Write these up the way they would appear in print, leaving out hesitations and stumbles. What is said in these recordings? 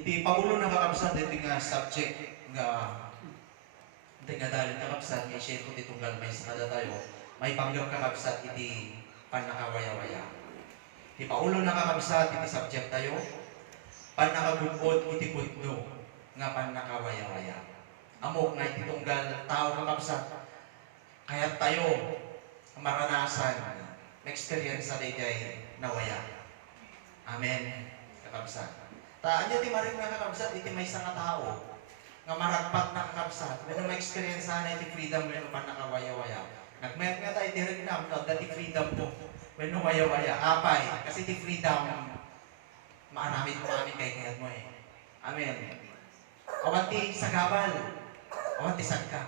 Iti Paulo na kakabsat, iti nga subject nga iti nga dalin kakabsat, nga share ko titunggal may sakada tayo, may panggap kakabsat iti panakawaya-waya. Iti Paulo na kakabsat, iti subject tayo, panakagubod iti pudno nga panakawaya-waya. Amok nga iti tunggal tao kakabsat, kaya tayo maranasan, experience sa day nawaya. Amen. Kakabsat. Anya ti maring na kakabsat, iti may nga tao nga maragpat na kakabsat, when ma-experience na iti freedom when upan nakawaya-waya. Nagmayat nga tayo iti regnam, dati freedom mo when waya-waya. Apay, kasi iti freedom maaramid mo amin kay kayat mo eh. Amen. Awan ti sagabal, awan ti sagka.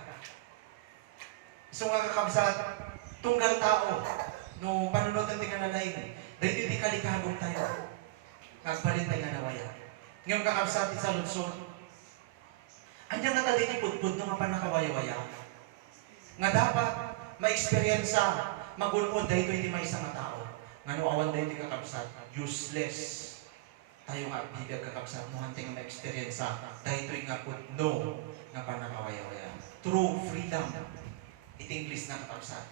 So nga kakabsat, tunggal tao, no panunutan ti kanalain, dahil iti kalikagong tayo. Nagpalit tayo nga nawaya. Ngayong kakabsat sa lunsod, andyan nga tadi ni pudpud nga panakawaya-waya. Nga dapat ma-experience magunod dahil iti may isang tao. Nga no awan dahil iti kakabsat, useless. Tayo nga bibig kakabsat, no hantay nga ma-experience dahil ito nga pudno nga panakawaya-waya. True freedom. Iti English na kakabsat.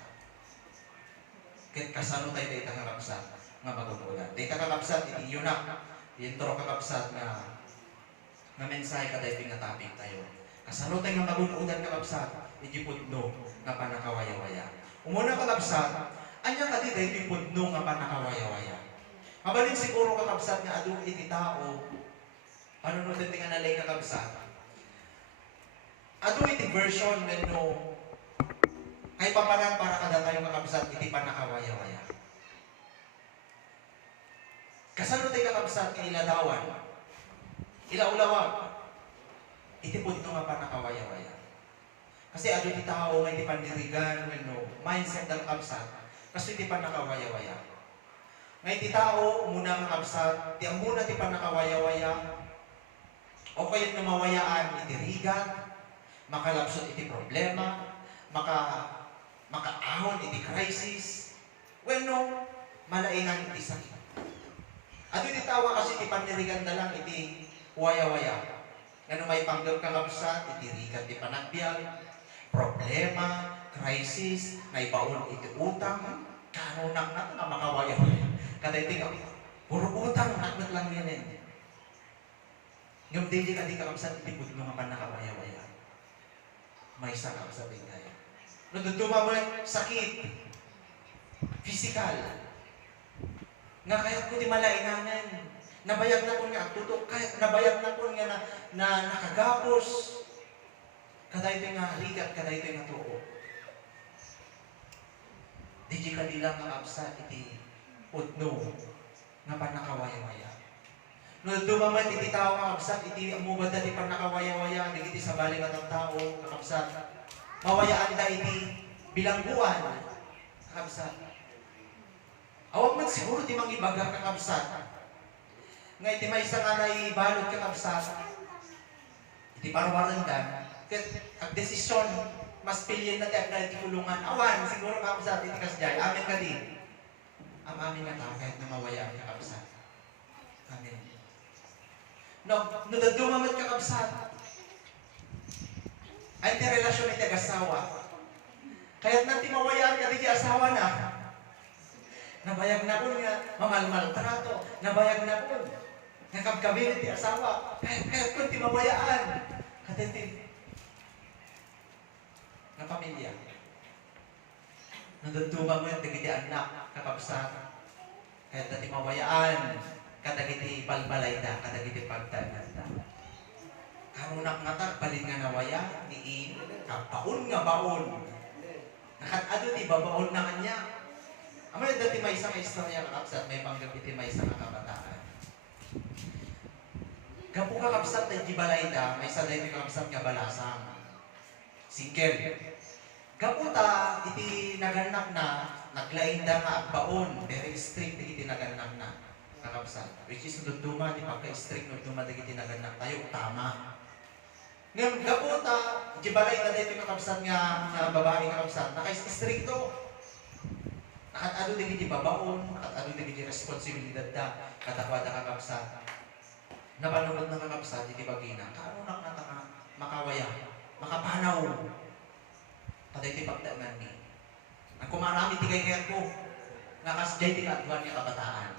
Kahit kasano tayo dahil kakabsat nga magunudan. Dahil kakabsat, iti yunak. Intro kakabsat nga mensahe ka dahil nga topic tayo. Kasano tayo nga magunudan kakabsat, iti pudno nga panakawaya-waya. Umuna kakabsat, anya ka di dahil pudno nga panakawaya-waya. Mabalin siguro kakabsat nga adu iti tao, panunutin nga nalay kakabsat. Adu iti version when no, kay papanan para kada tayo kakabsat, iti panakawaya-waya. Kasano tayo kakabsat nga iladawan, ilaulawag, iti pudno nga panakawaya-waya. Kasi ado ti tao nga iti pandirigan, no, mindset ng kakabsat, kasi iti panakawaya-waya. Nga iti tao, muna kakabsat, ti amuna ti panakawaya-waya, o kayo't namawayaan iti rigat, makalapsot iti problema, makaahon iti crisis, when no, malaingan iti sakit. At iti tawa kasi iti panirigan na lang iti waya-waya. Ano may panggap kakabsat, iti rigat iti panagbiag, problema, crisis, naibaon iti utang, kanunak na ito na makawaya-waya. Kada iti puro utang, nakmat lang yan eh. Yung di ka di kakabsat, iti pudno nga panakawaya-waya. May isa kakabsat din kaya. Nagduduma mo sakit, physical, nga kaya ko di malainanan, nabayag na ko nga tutok, kaya nabayag na ko nga na nakagapos, kada ito nga ligat, kada ito nga tuo. Di ka dilang nga absa, iti pudno, nga panakawaya-waya. No, dumamat iti tao nga absat, iti amubad iti panakawaya-waya, di iti sa bali ng tao, kakabsat. Mawayaan da iti bilangguan, kakabsat. Awag man siguro ti mangibaga kakabsat. Nga iti may isang anay balot kakabsat. Iti parwaranda. Kat ang desisyon, mas pilyin na tiyak na iti kulungan. Awan, siguro kakabsat, iti kasjay. Amin ka din. Ang amin nga tao, kahit na mawayaan kakabsat. Amin. No, dumamat kakabsat. Ay, iti relasyon iti asawa. Kaya't natin mawayaan ka iti asawa na. Nabayag na po nga, mamalmaltrato. Nabayag na po. Nakabkabinit ti asawa. Kahit kung ti mawayaan. Katiti. Na pamilya. Nandutuma mo yung tigiti anak, kakabsat. Kahit na ti mawayaan. Kadagiti balbalay da, kadagiti pagtanan da. Karunak nga ta, balin nga nawaya, niin, kapaon nga baon. Nakatado ti babaon na kanya. Amay dati may isang istorya kakabsat, may panggap iti may isang kabataan. Gapo kakabsat na di balay da, may isa dahil kakabsat nga balasang. Singkel. Gapo ta, iti naganak na, naglain da nga agbaon, very strict iti naganak na. Kakabsat. Which is nuduma, di pagka-strict nuduma iti naganak tayo, tama. Ngayon, gapo ta, di balay da dahil kakabsat nga babae kakabsat, naka-stricto. Nakatado din iti babaon, nakatado din iti responsibilidad da, katakwada kakabsat. Napanunod na kakabsat, iti bagina, kaano nak nataka makawaya, makapanaw, kaday ti pagdaanan ni. Ang kumarami ti kay ko, nga kasday ti kaadwan nga kabataan.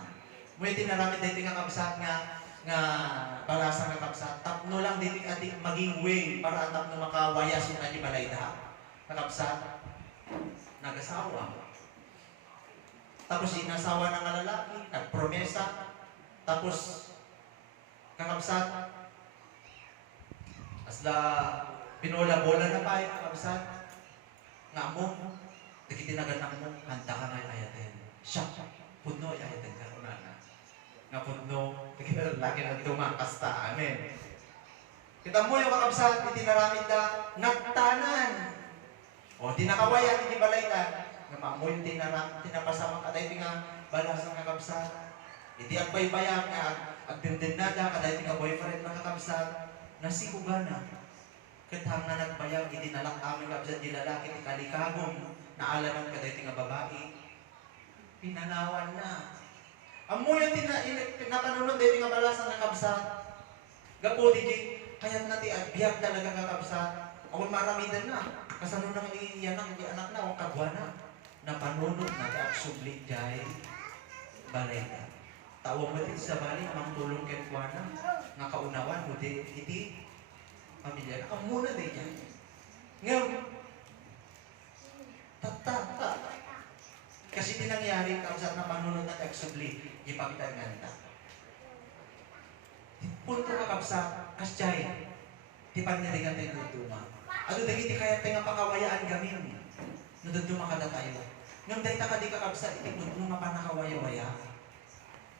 Muli ti narami day ti nga kabsat nga balasang nga kabsat, tapno lang din ati maging way para tapno makawaya suna ni balayda. Kakabsat, nagasawa. Tapos inasawa ng lalaki, nagpromesa, tapos kakabsat, asla binola-bola na pa yung kakabsat, nga mo, nagitinagan mo, hanta ka nga ayatin. Siya, puno ayatin ka na. Nga puno, lagi na tumakas ta, amen. Kita mo yung kakabsat, itinaramid na, nagtanan. O, di nakawayan, hindi balaytan. Nga mo yung tinapasamang kaday nga balas ng kakabsat. Hindi ang baybayan nga, agdindinada, kaday nga boyfriend ng kakabsat, nasikugana. Katang na nagbayag, itinalak amin kabsat di lalaki, ti kalikagong, naalaman kaday nga babae. Pinanawan na. Amo yung nakanunod din nga balasan ng kabsat. Gapo di kaya nga ti biyag talaga nga kabsat. Ako maramidan na. Kasano nang iyanak, di anak na, o kagwana. Napanunod na ti aksubli jay balay na. Tawag mo din sa bali, amang tulong kay kuwana. Nga kaunawan mo di iti pamilya. Ang muna din yan. Ngayon, tata. Kasi di nangyari kabsat na panunod na aksubli, ipagtangan na. Punto ka kabsat, kasyay, di panirigan tayo nuduma. Ano dagi di kaya tayo pakawayaan gamin. Nuduma ka na tayo. Ngayon dahil ka di kakabsat, iti punto nga pa nakawaya-waya.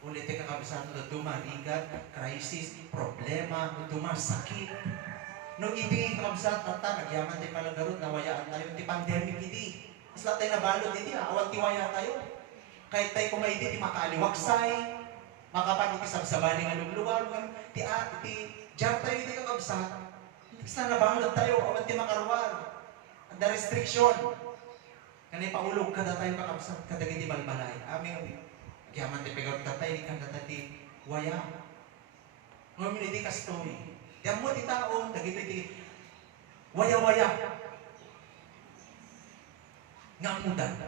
Ulit ka kabsat, nuduma, rigat, krisis, problema, nuduma, sakit. Nung iti kabsat, tata, nagyaman tayo palagarot, nawayaan tayo, di pandemic iti. Mas lahat tayo nabalot iti, awan tiwaya tayo. Kahit tayo kumaiti, di makaaliwaksay, makapaniti sabsabaling alugluwag, ti jar tayo iti kakabsat. Basta nabalot tayo, awan ti makaruwar. The restriction. Kanay paulog kada tayo kakabsat, kada iti balbalay. Aming, nagyaman tayo pegaw tatay, di kada tayo waya. Ngayon iti kastoy. Diyan mo ti taong, dagito iti waya-waya. Nga mudan.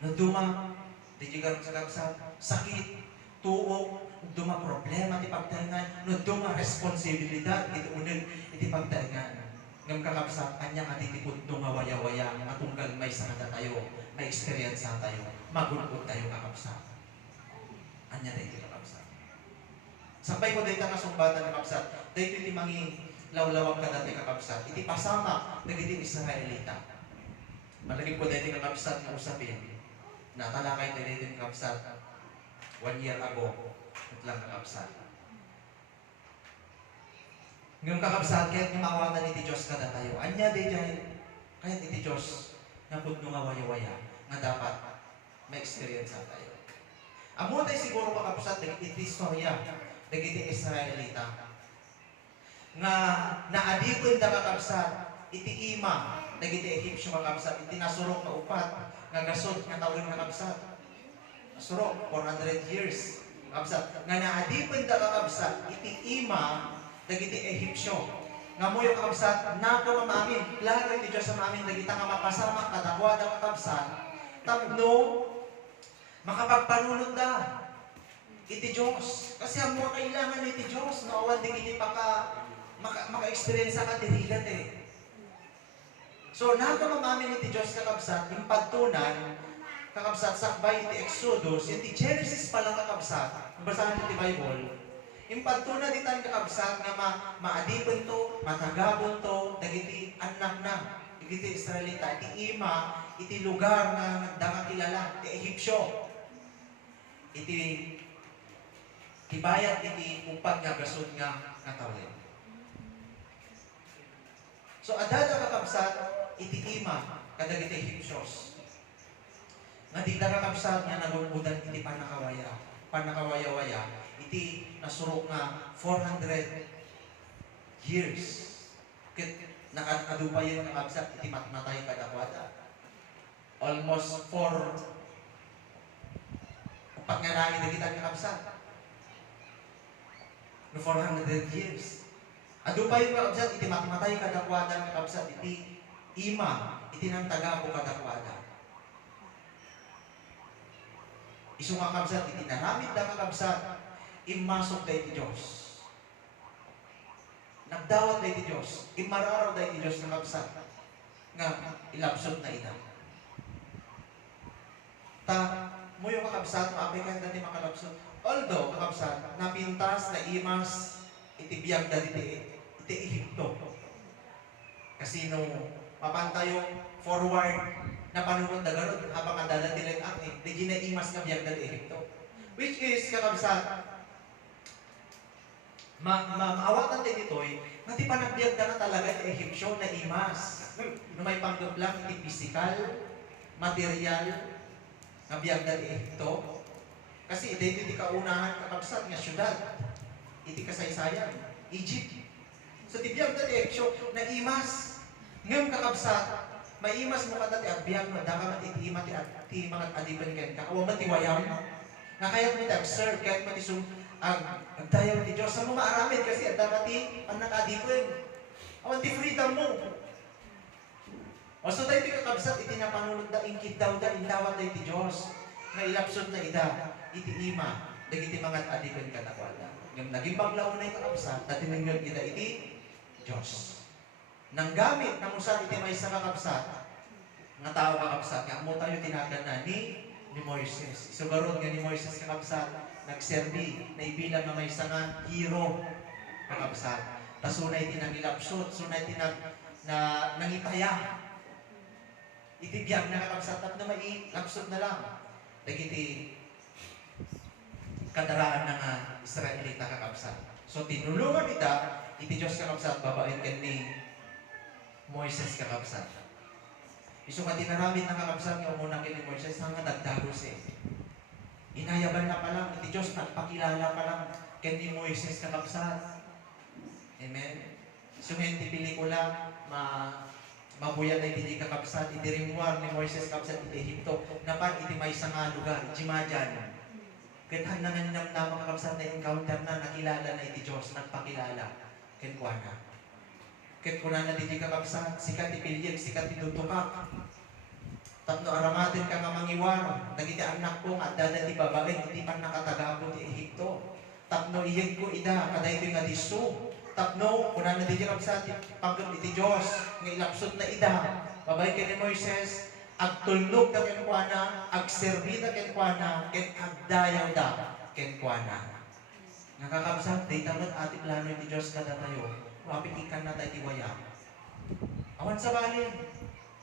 Naduma, di jigar sa kabsat, sakit, tuog, duma problema ti pagtaingan, naduma responsibilidad, iti unag, iti pagtaingan. Ngam kakabsat, kanya nga titipod nung waya-waya, matunggal may sanada tayo, may experience tayo, magunod tayo kakabsat. Anya na iti kakabsat. Sabay ko dahil nakasumbatan kakabsat, dahil iti mangi lawlawang ka dati kakabsat, iti pasama, nagiti Israelita. Malagim ko dahil kakabsat na usapin, natalakay dahil iti kakabsat 1 year ago, at lang kakabsat. Ngayon kakabsat, kahit mawatan iti Diyos kada tayo, anya di dyan, kahit iti Diyos, napod nung waya-waya, nga dapat may experience tayo. Amo tayo siguro kakabsat, iti istorya, iti Israelita, nga naadipon da kakabsat, iti ima, iti Egyptio kakabsat, iti nasurok na upat, nga gasod, nga tawin kakabsat. Nasurok, 400 years, kakabsat. Nga naadipon da kakabsat, iti ima, iti Egyptio. Nga mo yung kakabsat, nako mamamin, lalo iti Diyos sa mamin, nagita nga mapasama, kadakwa da kakabsat, tapno, makapagpanunod da. Iti Diyos. Kasi ang mga kailangan iti Diyos, naawal din iti maka-experience ka tirigat eh. So, nato mamamin iti Diyos kakabsat, yung pagtunan, kakabsat sakbay iti Exodus, iti Genesis pala kakabsat, basahan iti Bible, yung pagtunan iti kakabsat nga maadipon to, matagabon to, dagiti anak na, iti Israelita, iti ima, iti lugar na nagdakakilala, iti Egyptio, iti tibayat iti upag nga gasod nga tawid. So adada kakabsat iti ima kadag iti Egyptios. Nga di kakabsat nga nagulbudan iti panakawaya-waya iti nasurok nga 400 years. Ket nakadupayan kakabsat iti matmatay kadakwada. Almost 4 upag nga langit kita kakabsat. no 400 years. Ado pa yung kakabsat, iti matimatay kadakwada kakabsat, iti ima, iti nang tagapo kadakwada. Isu kakabsat, iti naramid na kakabsat, imasok da iti Diyos. Nagdawat da iti Diyos, imararaw da iti Diyos kakabsat, nga ilabsot na ina. Ta, mo yung kakabsat, maapikan dati makalabsot. Although, kakabsat, napintas na imas, iti biyag dati iti Ehipto. Kasi no, mapanta yung forward na panunod na gano'n, habang ang dada nila yung akin, di ginaimas na biyag dati Ehipto. Which is, kakabsat, maawatan din ito nga di pa nagbiag na talaga iti Ehipsyo na imas. No may panggaplang iti physical, material, na biyag dati Ehipto. Kasi iti kaunahan kakabsat nga syudad, iti kasaysayan, Egypt. So tibiyag dati Ehipsyo na imas. Ngayon kakabsat, maimas mo ka dati abiyag mo, daka iti ima ti mga adipan ken ka, awa man ti wayam. Nga kaya't mo iti-observe, kaya't mo iti agdayaw ti Diyos. Sa mga aramid kasi at daka ti ang nakadipan. Awan ti freedom mo. O so tayo ti kakabsat, iti napanulog da, ingkid daw da, indawat da iti Diyos. Nga ilapsod na ida, iti ima, dagiti mga adipan katakwada. Yung naging baglaw na iti kakabsat, dati nangyag ida iti Diyos. Nang gamit, nang usan iti may sa kakabsat, nga tao kakabsat, nga mo tayo tinagan na ni Moises. Isugaron nga ni Moises kakabsat, nagserbi, na ibilang na may nga hero kakabsat. Tasunay tinangilapsot, sunay nangipaya. Itibiyag na kakabsat at na may lapsot na lang. Dagiti kadaraan na nga Israelita kakabsat. So tinulungan ita, iti Diyos kakabsat, babain ken ni Moises kakabsat. Isu nga tinaramid na kakabsat nga umuna ken ni Moises nga nagdagos Inayaban na pa lang, iti Diyos nagpakilala pa lang ken ni Moises kakabsat. Amen. So ngayon ti pelikula, mabuya na iti kakabsat, iti rimwar ni Moises kakabsat iti Ehipto, napan iti may nga lugar, Jimajan. Kaya na nga ninamnama kakabsat na encounter na, nakilala na iti Diyos, nagpakilala ken kuana. Kaya kuna na iti kakabsat, sikat ipilyeg, sikat itutukak. Tapno aramatin ka nga mangiwar, nagiti anak ko at dada ti babae, iti pan nakatagabo ti Ehipto. Tapno iyeg ko ida, kada ito nga diso. Tapno, kuna na iti kakabsat, pagkat iti Diyos, nga ilapsot na ida. Babae ka ni Moises, agtulnog na ken kuana, agserbi na ken kuana, ken agdayaw da ken kuana. Nakakabsat, di tamad ati plano iti Diyos kada tayo, mapikikan na tayo tiwaya. Awan sa balin,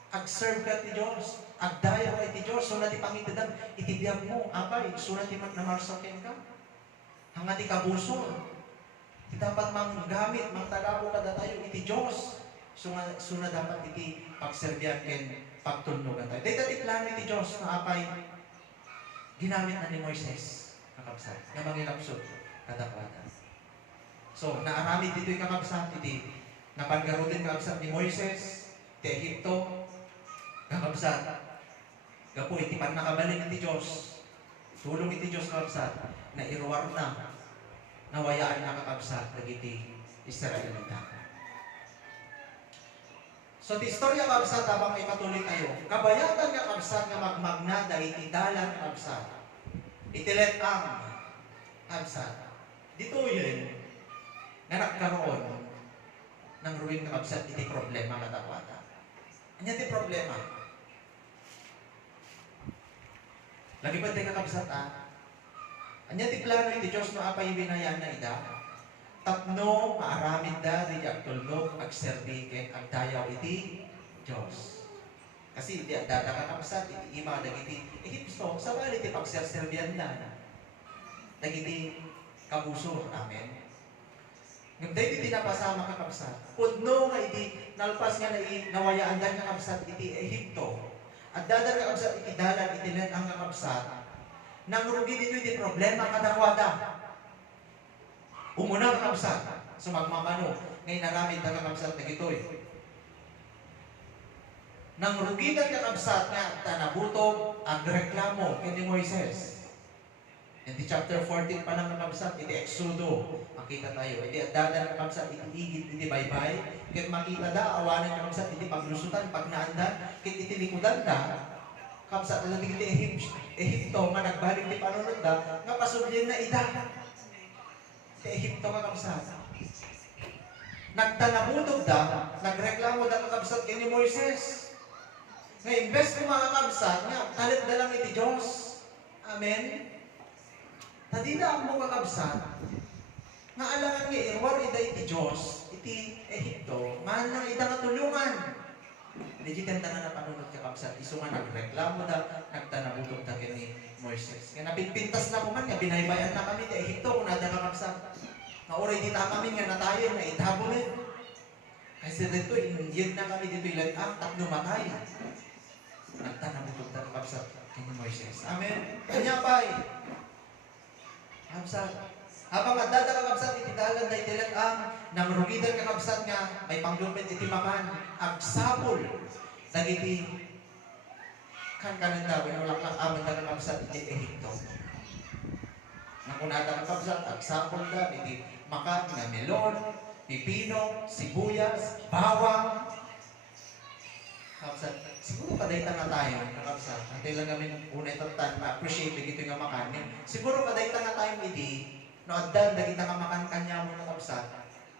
ag-serve ka ti Diyos, agdayaw ka ti Diyos, so na ti pangitidan, itibiyag mo, apay, so na ti namarsakin ka. Hanga ti kabusol, ti dapat mang gamit, mang tagapo kada tayo, iti Diyos. So na dapat iti pagserbihan ken pagtulnogan tayo. Dahil dati plano iti Diyos na apay, ginamit na ni Moises, kakabsat, nga mangilapsot, kadakwada. So, naaramid dito'y kakabsat, iti napanggarutin kakabsat ni Moises, ti Ehipto, kakabsat, gapo iti pan nakabalin iti Diyos, tulong iti Diyos kakabsat, na iruwar na, nawayaan na kakabsat, dagiti Israelita. So, ti istorya kakabsat, habang may patuloy tayo, kabayatan kakabsat nga magmagna, dahil idalan kakabsat, itilet ang kakabsat. Dito yun, nga nagkaroon ng ruwing kakabsat, iti problema katakwata. Anya ti problema? Lagi ba tayo kakabsat Anya ti plano iti Diyos no apay binayaan na ida? Tapno, maaramid da, di agtulnog, agserbi, ken agdayaw iti Diyos. Kasi iti agdada kakabsat, iti ima, dagiti Ehipto, sa bali iti pagserserbian na. Dagiti kabusor, amen. Ngumday iti napasama kakabsat. Pudno nga iti nalpas nga nawayaan da kakabsat iti Ehipto. At dada kakabsat iti dalan iti len ang kakabsat. Nang rugi dito iti problema kadakwada. Umuna kakabsat. So magmamano. Ngayon naramid na kakabsat na gito'y. Nang rugi na kakabsat nga tanabuto ang reklamo kay ni Moises. Iti chapter 14 pa lang ng kabsat, iti Exodo, makita tayo. Iti adada ng kabsat, iti igit, iti baybay. Kaya makita da, awanan ng kabsat, iti paglusutan, pagnaandan, kit iti likudan da, kabsat na iti Ehipto, nga nagbalik ti panunod da, nga pasublin na ida. Iti Ehipto nga kabsat. Nagtanabutog da, nagreklamo da ka kabsat kay ni Moises. Nga imbes ko mga kabsat, nga talit da lang iti Diyos. Amen? Tadi na ang mga kabsat, nga alangan nga irwar ida iti Diyos, iti Ehipto, man nang ida nga tulungan. Legitan na nga panunod ka kabsat, iso nga nagreklamo da, nagtanabutog da kini Moises. Nga napinpintas na ko man, nga binaybayan na kami iti Ehipto, kung nada ka kabsat. Nga oray dita kami nga natayo, nga itabunin. Kasi dito, yun na kami dito ilan ang tatlo matay. Nagtanabutog da kabsat kini Moises. Amen. Kanya pa'y. Kabsat. Habang adada ka kabsat, itidalan na itilat ang namrugidan ka kabsat nga may panglupit iti makan, agsapol. Nagiti kan kananda, winulaklak aman da ka kabsat iti Ehipto. Nakunada ka kabsat, agsapol da, iti makan nga melon, pipino, sibuyas, bawang. Kabsat, siguro kadayta nga tayo, kakabsat. Antay lang kami unay tatan, ma-appreciate ito nga makanin. Siguro kadayta nga tayo hindi, no addan, dagita nga makan kanya mo kakabsat.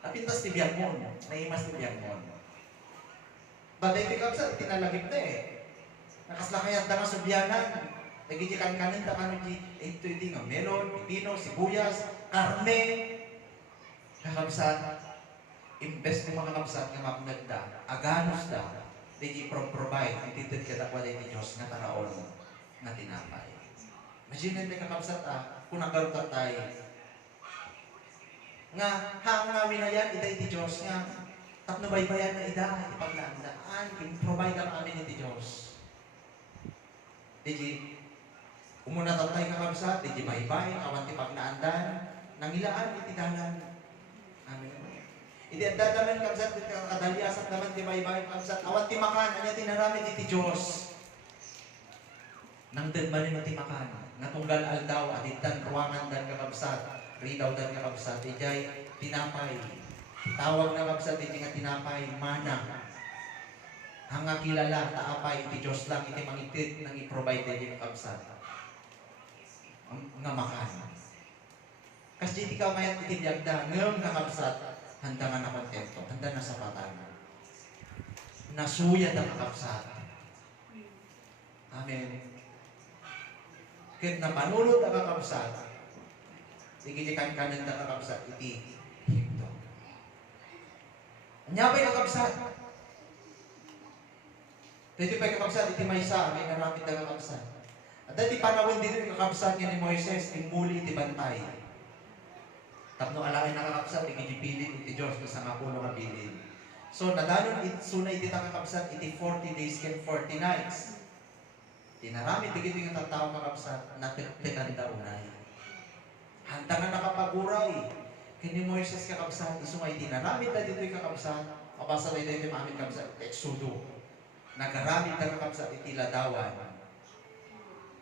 Napintas ti biyag mo, naimas ti biyag mo. Baday ti kakabsat, tinalagip na eh. Nakaslakayan da nga subyanan. Nagiti kanin da kano ito nga melon, pipino, sibuyas, karne. Kakabsat, imbes ni mga kakabsat nga mapnagda, aganos da. Di provide, ititid ka dakwa di Diyos nga taraon na tinapay. Imagine natin kakabsat kung nagarutat tayo. Nga, hangawin na yan, ita iti Diyos nga, tapno baybayan na ida, iti paglandaan, provide ang amin iti Diyos. Di, umuna tatay kakabsat, di baybay, awan ti pagnaandan, nangilaan iti dalan. Amen. Iti at dadaman kabsat, kadaliasan naman ti baybay kabsat, awat ti makan, anya tinaramid iti Diyos. Nang denmanin mo ti makan, natunggal aldaw, aditan ruangan dan kakabsat, ridaw dan kakabsat, ijay tinapay. Tawag na kabsat, iti nga tinapay, mana. Hanga kilala, taapay, iti Diyos lang, iti mangitid, nang i-provide iti kakabsat. Nga makan. Kasi iti ka mayat iti biyagda, ngayong kakabsat, handa nga na kontento, handa na sapatan. Nasuya na kakabsat. Amen. Kahit napanulot na kakabsat, sigitikan kanan na kakabsat, iti Ehipto. Anya ba'y kakabsat? Dito ba'y kakabsat, iti maysa, may naramit na kakabsat. At dati panawin din yung kakabsat ni Moises, imuli iti bantay. Tapno alangin nakakabsat, ikijipilit iti Diyos sa nga puno nga bilin. So, nadanon sunay iti kakabsat, iti 40 days and 40 nights. Tinaramit, iti nga tataw kakabsat, natiktikan da unay. Handa nga nakapaguray. Kini Moises kakabsat, isungay tinaramit na dito yung kakabsat, mabasa na ito yung mamin kakabsat, Exodo. Nagaramit na kakabsat, iti ladawan.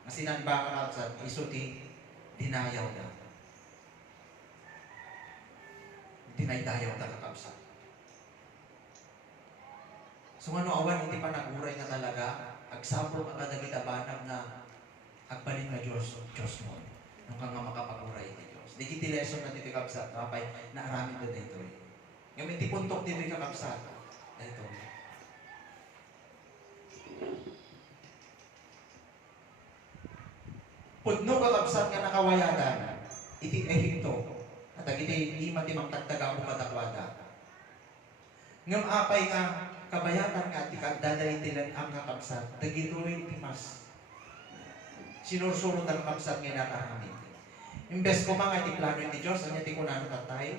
Masinan ba kakabsat, isuti, dinayaw na. Tinaydayaw na kakabsat. So ano awan, hindi pa naguray na talaga, agsapol ka kadagita banag na agbalin na Diyos mo. Nung ka nga makapaguray ni Diyos. Di kiti lesson na dito kakabsat, kapay naaramid na dito. Ngayon, di puntok dito kakabsat. Dito. Pudno kakabsat nga nakawayadan, iti Ehipto. At iti di matimang tagtaga ko kadakwada. Ngam apay nga kabayatan nga ti kaddaday tilan ang kakabsat, dagitoy ti mas sinursurot ang kakabsat nga nakaramid. Imbes ko mga iti plano iti Diyos, ang iti kunano tatay,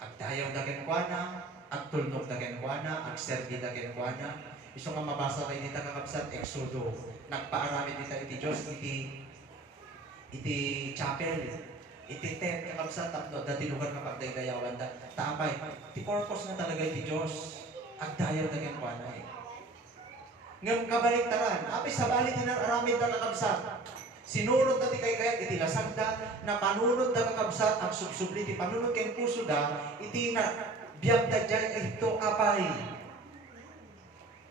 agdayaw dagen kuana, agtulnog dagen kuana, agserbi dagen kuana. Iso nga mabasa kayo dito kakabsat, Exodo, nagpaaramid dito iti Diyos, iti chapel. Iti tent kakabsat, tapno, dati lugar kapag daydayawan da, tapay, iti purpose na talaga iti Diyos, agdayaw dagen kuana eh. Ngam kabaliktaran, apay sa balik na aramid na kakabsat, Sinunod na ti kay kayat iti lasagda, na panunod na kakabsat, ang subsubli ti panunod kay puso da, iti na biyag da dyan, ito apay.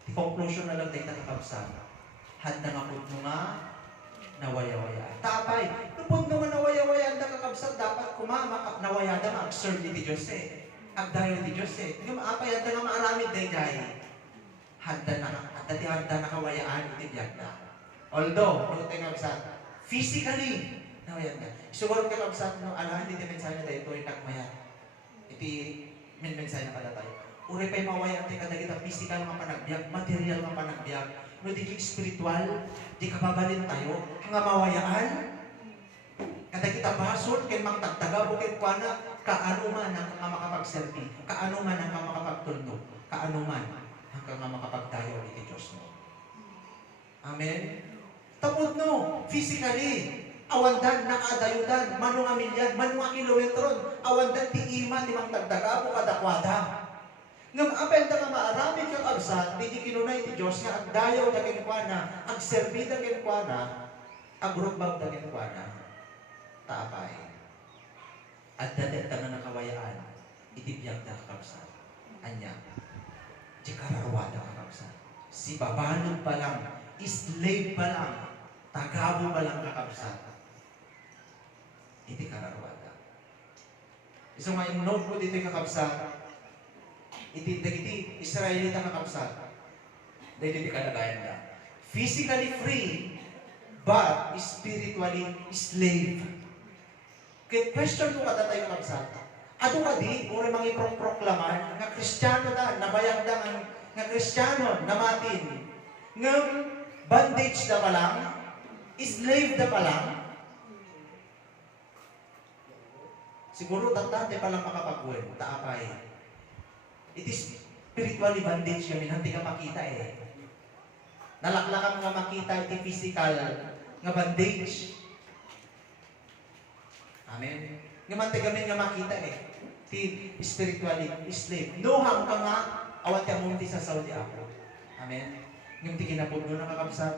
Ti conclusion na lang tayo kakabsat. Handa nga po nga, nawaya-waya. Tapay, nupod nga nawaya-waya, handa kakabsat, dapat kumama, nawaya da, mag-serve iti Diyos eh. Agdayo iti Diyos eh. Nga maapay, handa nga maaramid day-day. Handa na kawayaan iti biyag da. Although, ano tayo kakabsat, physically, nawayan ka. Siguro ka kabsat no, alahan din mensahe na dito, yung nagmayat. Iti, mensahe na kada tayo. Uri pa'y mawayan tayo kada kita physical nga panagbiag, material nga panagbiag. No, di spiritual, di kababalin tayo, nga mawayaan. Kada kita basol, kaya mang tagtaga, bukit kwa na, kaano man ang nga makapagservi, kaano man ang nga makapagtulnog, kaano man hanggang nga makapagdayo iti Diyos mo. Amen? Tapos no, physically, awandan, nakadayudan, manong amilyan, manong kilometron, awandan, ti ima, ti mang tagdagabo, kadakwada. Ngam apenda ka maaramid kang absat, di kinunay ti Diyos nga agdayaw da kinkwana, agserbi da kinkwana, agrugbag da kinkwana, taapay. At dadet ka na nakawayaan, itibiyag da kakabsat. Anya, di kararwada kakabsat. Si babanod pa lang, slave pa lang, tagabo pa lang kakabsat. Iti kararwada. So nga yung note ko dito yung kakabsat, iti Israelita kakabsat. Dahil iti kalagayan na. Physically free, but spiritually slave. Kaya question ko kada tayo kakabsat. Ato ka di, uri mga iproklaman, nga Kristiyano da, nabayag da nga Kristiyano, namatin. Nga bandage na pa lang, slave na pa lang. Siguro tatante pa lang makapagwen, taapay. It is spiritually bandage yun, hindi ka makita eh. Nalaklakan nga makita iti physical nga bandage. Amen. Nga mantigamin nga makita eh. Ti spiritually slave. Nohang ka nga, awat ka munti sa Saudi ako. Amen. Ngayon ti kinapudno na kakabsat,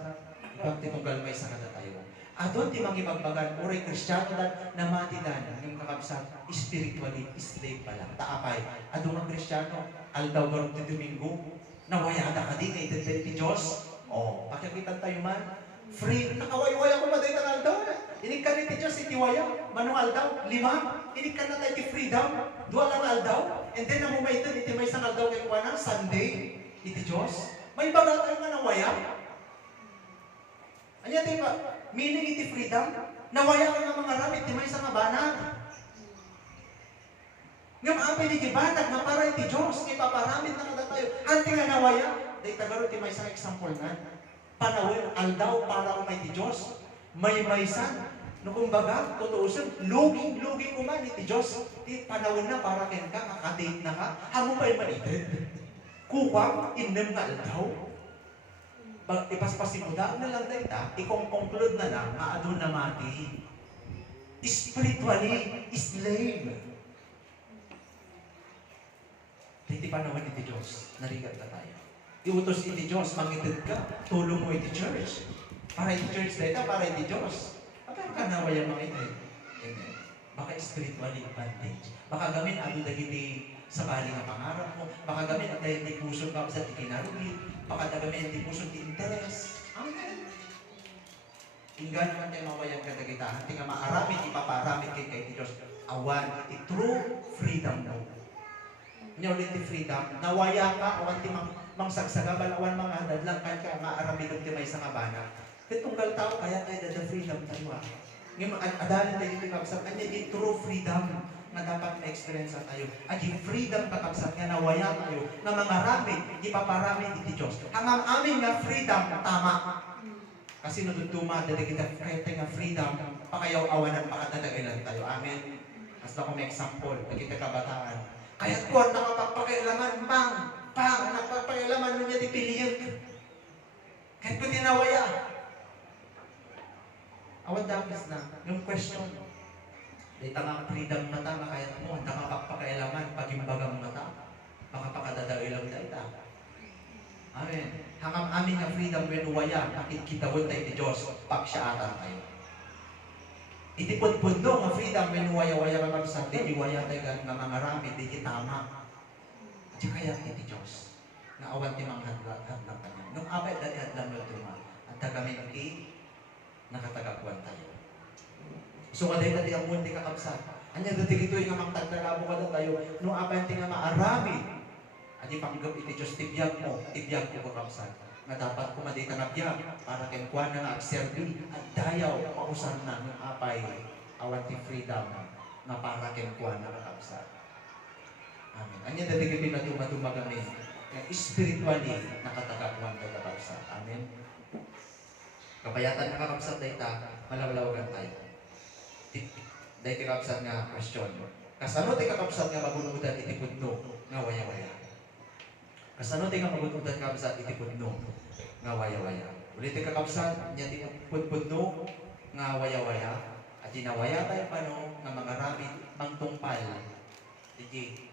ibang titunggal may sa kada tayo. Adon ti mangibagbagan, oray Kristiyano dan, namatidan, yung kakabsat, spiritually slave pa lang. Taapay, adon ang Kristiyano, aldaw garong ti Domingo, nawayada ka din, naitintay ti Diyos. O, pakikitan tayo man, free, nakaway-waya ko maday ng aldaw. Inikkan ni ti Diyos, itiwaya, manong aldaw, 5, inikkan na tayo ti freedom, 2 lang aldaw, and then namumaitan, iti may isang aldaw kay Kuwana, Sunday, iti Diyos. May bagal tayo nga nawaya. Anya tayo ba? Meaning iti freedom, nawaya ka nga mga ramit, di may isang abanag. Ngam apay ni kibanag, nga para iti Diyos, ipaparamit na kada tayo. Ante nga nawaya, dahi tagaro ti may isang example nga. Panawin, aldaw para umay ti Diyos. May-maysan. No kumbaga, tutuusin, luging-luging kuman iti Diyos. Di panawin na para ken ka, kakadate na ka, hamo pa'y malitin. Kukwang, inem nga aldaw. Ipaspasimudaan na lang dahil ikong-conclude na lang, maadun na mati. Spiritually, slave. Hindi panawin iti Diyos, narigat na tayo. Iutos iti Diyos, mangitid ka, tulong mo iti church. Para iti church dito, para iti Diyos. Baka ka nawaya mga ito. Amen. Baka spiritually advantage. Baka gamin, ado dagiti sa bali nga pangarap mo. Baka gamin, at dahil di puso ka sa tikinarugit. Baka gamin, di puso di interes. Amen. Inggan naman tayo mawayang katagitahan. Tinga maaramit, ipaparamit kay iti Diyos. Awan, iti true freedom mo. Ulit ti freedom. Nawaya ka, awan ti mangsagsaga, awan mga dadlang ka, maaramidog ti may isang abana. Kitunggal tao, kaya tayo the freedom tayo. Ngayon, adalin tayo dito kakabsat, kanya di true freedom na dapat ma-experience tayo. At yung freedom kakabsat nga nawaya tayo, na mga ramit, ipaparamit iti Diyos. Ang amin nga freedom, tama. Kasi nudutuma, dali kita nga freedom, pakayaw-awanan, pakatadagalan tayo. Amen. As na kung may example, nagkita kabataan. Kaya kuwan nakapagpakailaman, nakapagpakailaman mo niya di piliyag. Kahit ko tinawaya. Awan dapis na, yung question. Dahil nga freedom mata, makayat mo, nakapagpakailaman, pagimbagang mata, makapakadadailang tayo. Amen. Hanggang amin nga freedom, when waya, nakikitawin tayo ni Diyos, pagsyatan tayo. Iti pudpudno nga freedom minuwaya-waya ka kabsat, di waya tayo nga mga rami, di tama. Di kaya iti Diyos, nga awan ti manghadlat na kanya. Nung abay dati hadlam mo tuma, ang tagamin iti nakatagapuan tayo. So kaday dati ang mundi kakabsat. Anya dati ito yung nga magtagtalabo ka na tayo, nung abay ti nga maarami. Adi panggap iti Diyos, tibiyag mo, tibiyag ko kakabsat. Nga dapat kumaday ka na biyag, para kemkuan na nga agserbi, at dayaw, pausan na ng apay, awan ti freedom, nga para kemkuan na kakabsat. Amen. Anya dati kayo pinatuma-tuma kami, kaya spiritually, nakatagapuan tayo kakabsat. Amen. Kapayatan na kakabsat dahi ta, malawlawagan tayo. Dahi kakabsat nga question. Kasano tayo kakabsat nga magunudan iti pudno, nga waya-waya? Kasano tayo magunudan kakabsat iti pudno, nga waya-waya? Ulit tayo kakabsat, niya ti pudno, nga waya-waya, at dinawaya tayo pano, nga mga rami, mangtungpal, iti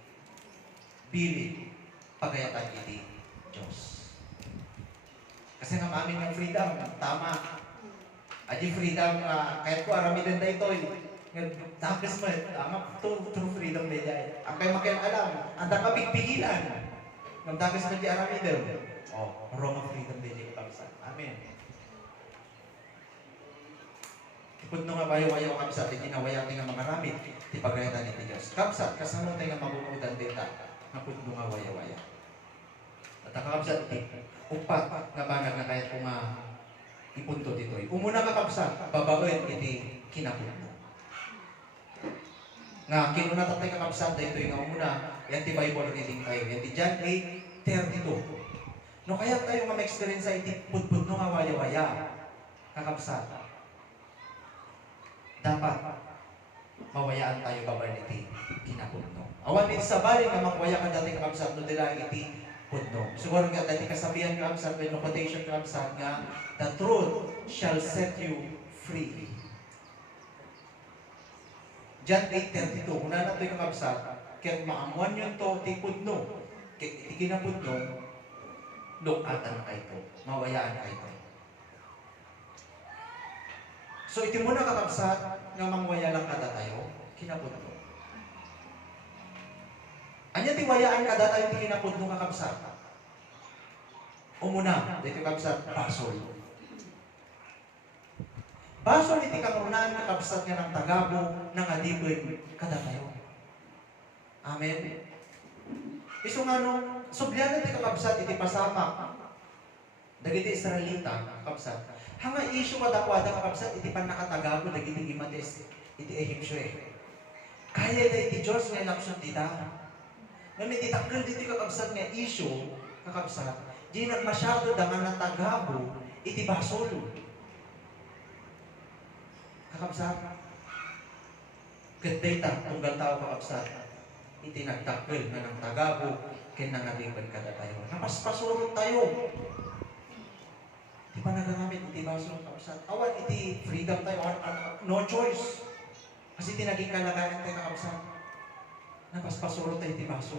bilit, pagayatan iti Diyos. Kasi nga mamin ng freedom, tama. Adi freedom, kahit ko arami din tayo ito, tapos mo, tama, true freedom na dyan. Ang kayo makialam, ang nakapigpigilan. Ng tapos mo di arami din. Wrong freedom na dyan kapsa. Amen. Ipod nung nga wayo-wayo kapsa, tinawaya nga mga ramit, di pagayatan iti Diyos. Kapsa, kasano tayo nga mabukudan din ta, napod nung nga waya-waya. At ang kapsa, upat nga banag na kahit kung ipunto dito. Umuna ka kapsa, babaoin iti kinapod mo. Nga kinuna tatay kakabsat dito yung umuna, yan ti Bible reading tayo. Yan ti John 8:32. No kaya tayo nga ma-experience sa iti pudpud no nga waya-waya. Kakabsat. Dapat mawayaan tayo kaban iti kinapudno. Awan iti sabali nga magwaya ka dati kakabsat no dila iti pudno. Siguro nga dati kasabihan kakabsat, no quotation kakabsat nga, the truth shall set you free. John 8:32, una na ito yung kakabsat, kaya maamuan yun to, tipudno, ikinapudno, lukatan na kayo, mawayaan kayo. So, iti muna kakabsat, nga mangwaya lang kada tayo, kinapudno. Anya ti wayaan kada tayo, kinapudno kakabsat. Umuna, dito kakabsat, basol. Basol iti kamunan kakabsat nga ng tagabo ng adipin kada tayo. Amen. Iso nga nung subyan iti kakabsat iti pasamak. Dagiti Israelita kakabsat. Hanga isyo kadakwada kakabsat iti panakatagabo dagiti imates iti Ehipsyo eh. Kaya da iti Diyos nga inaksyon dita. Ngamit itakil diti kakabsat nga isyo kakabsat. Di nagmasyado dangan na tagabo iti basol. Kakabsat. Ganda tunggal tao kakabsat. Iti nagtakil nga ng tagabo ken nangaliban kada tayo. Napaspasuron tayo. Di pa nagagamit iti baso kakabsat. Awan iti freedom tayo. No choice. Kasi iti naging kalagayan tayo kakabsat. Napaspasuron tayo iti baso.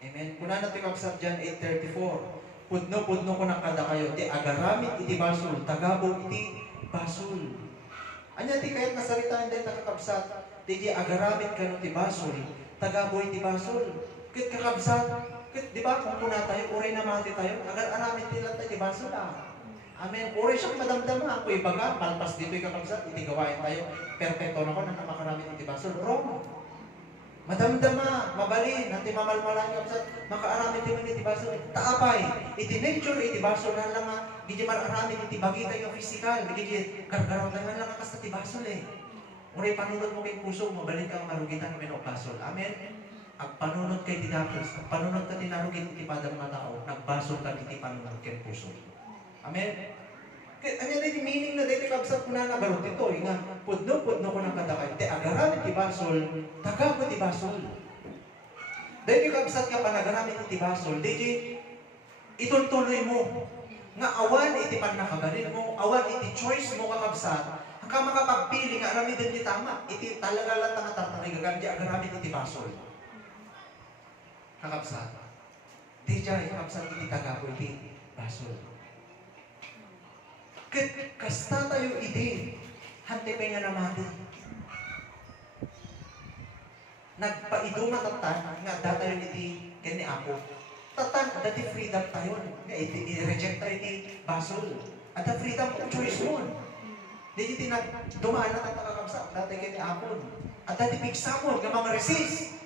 Amen. Kuna na tayo kakabsat John 8:34. Pudno ko ng kada kayo. Iti agaramit iti basol. Tagabo iti basol. Anya ti kahit nasaritaan din kakabsat, di agaramit ka no ti basol, tagaboy ti basol. Kit kakabsat, kit di ba kung kuna tayo, uray na mati tayo, agaramit nila tayo ti basol Amen. Uray siyang madamdama, ako ibaga, palpas dito yung kakabsat, iti gawain tayo, perfecto na ko, nang makaramit iti basol. Wrong. Madamdama, mabalin, nanti mamalmalan kakabsat, makaaramit iti basol. Taapay, iti nature, iti basol na lang Gigi mararami iti bagi tayo physical, gigi kargaraw tayo lang akas na tibasol eh. Uray panunod mo kay puso, mabalik kang marugitan kami ng basol. Amen? Ang panunod kay tidapos, ang panunod ka tinarugit iti padang mga tao, nagbasol ka iti panunod kay puso. Amen? Ano yung meaning na dito kabsat ko na nagarot ito, nga pudno ko ng kadakay, te agaram iti basol, tagap iti basol. Dito kabsat ka panagaram iti basol, dito ituloy mo. Nga awan iti panakabalin mo, awan iti choice mo kakabsat, hanggang makapagpili nga aramid din di tama, iti talaga lang nga tatarigagan, di agaramid iti basol. Kakabsat. Di dyan, kakabsat iti tagapo iti basol. Kasta tayo iti, hante pa nga naman. nagpaiduma tatan nga datayon iti ken ni Apo. Tatan dati freedom tayo nga i-reject tayo iti basol. At the freedom of choice mo. Di iti dumaan na tatakakabsa dati ken ni Apo. At dati pigsamon nga mga resist.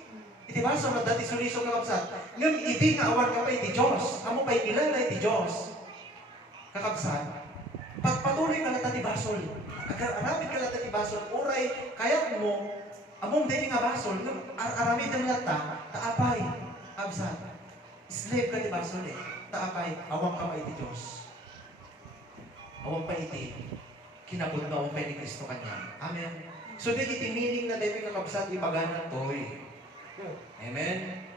Iti basol na dati suliso kakabsa. Ngam iti nga awan ka pa iti Diyos. Amo pa ikilala iti Diyos. Kakabsan. Pagpatuloy ka na tati basol. Aramid ka na tati basol. Uray, kaya mo, among dili nga basol, aramid ang lata, taapay. Kabsan. Slave ka ti basol eh. Taapay, awang ka pa iti Diyos. Awang pa iti. Kinabot na awang pa ni Kristo kanya. Amen. So, di iti meaning na dito kakabsan, ipaganan to eh. Amen.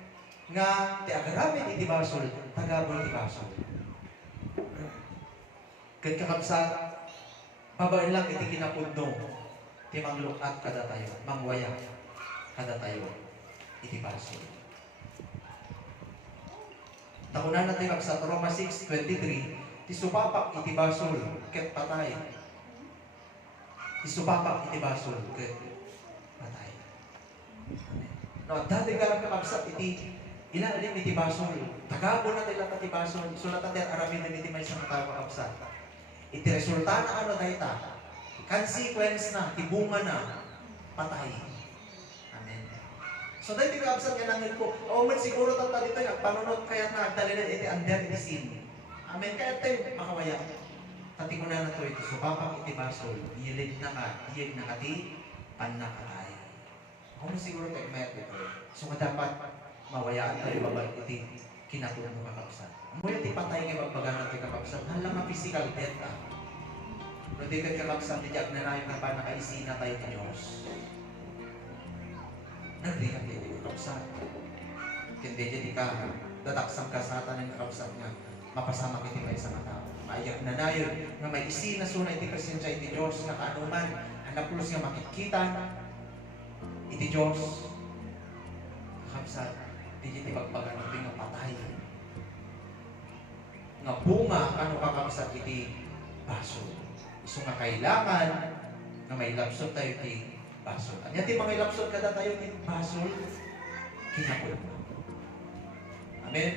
Nga, ti agaramid iti basol, tagabol iti basol. Kat kakabsat, babae lang iti kinapudno, ti manglukat kada tayo, mangwaya kada tayo, iti basol. Takunan natin kakabsat, Roma 6:23, ti supapak iti basol, ket patay. Ti supapak iti basol, ket patay. No, dati ka kakabsat, iti ilalim iti basol, tagabon natin lang iti basol, isulat natin aramin na iti may isang tao kakabsat. Iti resulta na ano dahil ta? Consequence na, tibunga na, patay. Amen. So dahil tigabsan nga nangil ko, man siguro tata dito yung panunod kaya na agdalilan iti under iti sin. Amen. Kaya tayo makawaya. Tati ko na ito, ito supapang iti basol, yilid na ka, iyag na kati, panakatay. Man siguro tayo mayat dito. So dapat mawayaan tayo babalik iti kinatulong mo kakabsan. Mula ti patay nga magpaganat ti kakabsan, halang nga physical death ah. Pero di ka kakabsan, di diag na rin na pa nakaisina tayo ti Diyos. Nagdihan ti kakabsan. Hindi di ka dataksang kasatan ng kakabsan nga, mapasama kiti may isang tao. Maayak na yun, nga may isina sunay ti presensya iti Diyos, nga kaanuman, hanaplos nga makikita, iti Diyos. Kakabsan, di ti pagpaganat nga patay. Nga bunga ano kakabsat iti basol. So nga kailangan nga may lapsot tayo iti basol. Anya ti mga lapsot kada tayo iti basol, kinapul mo. Amen?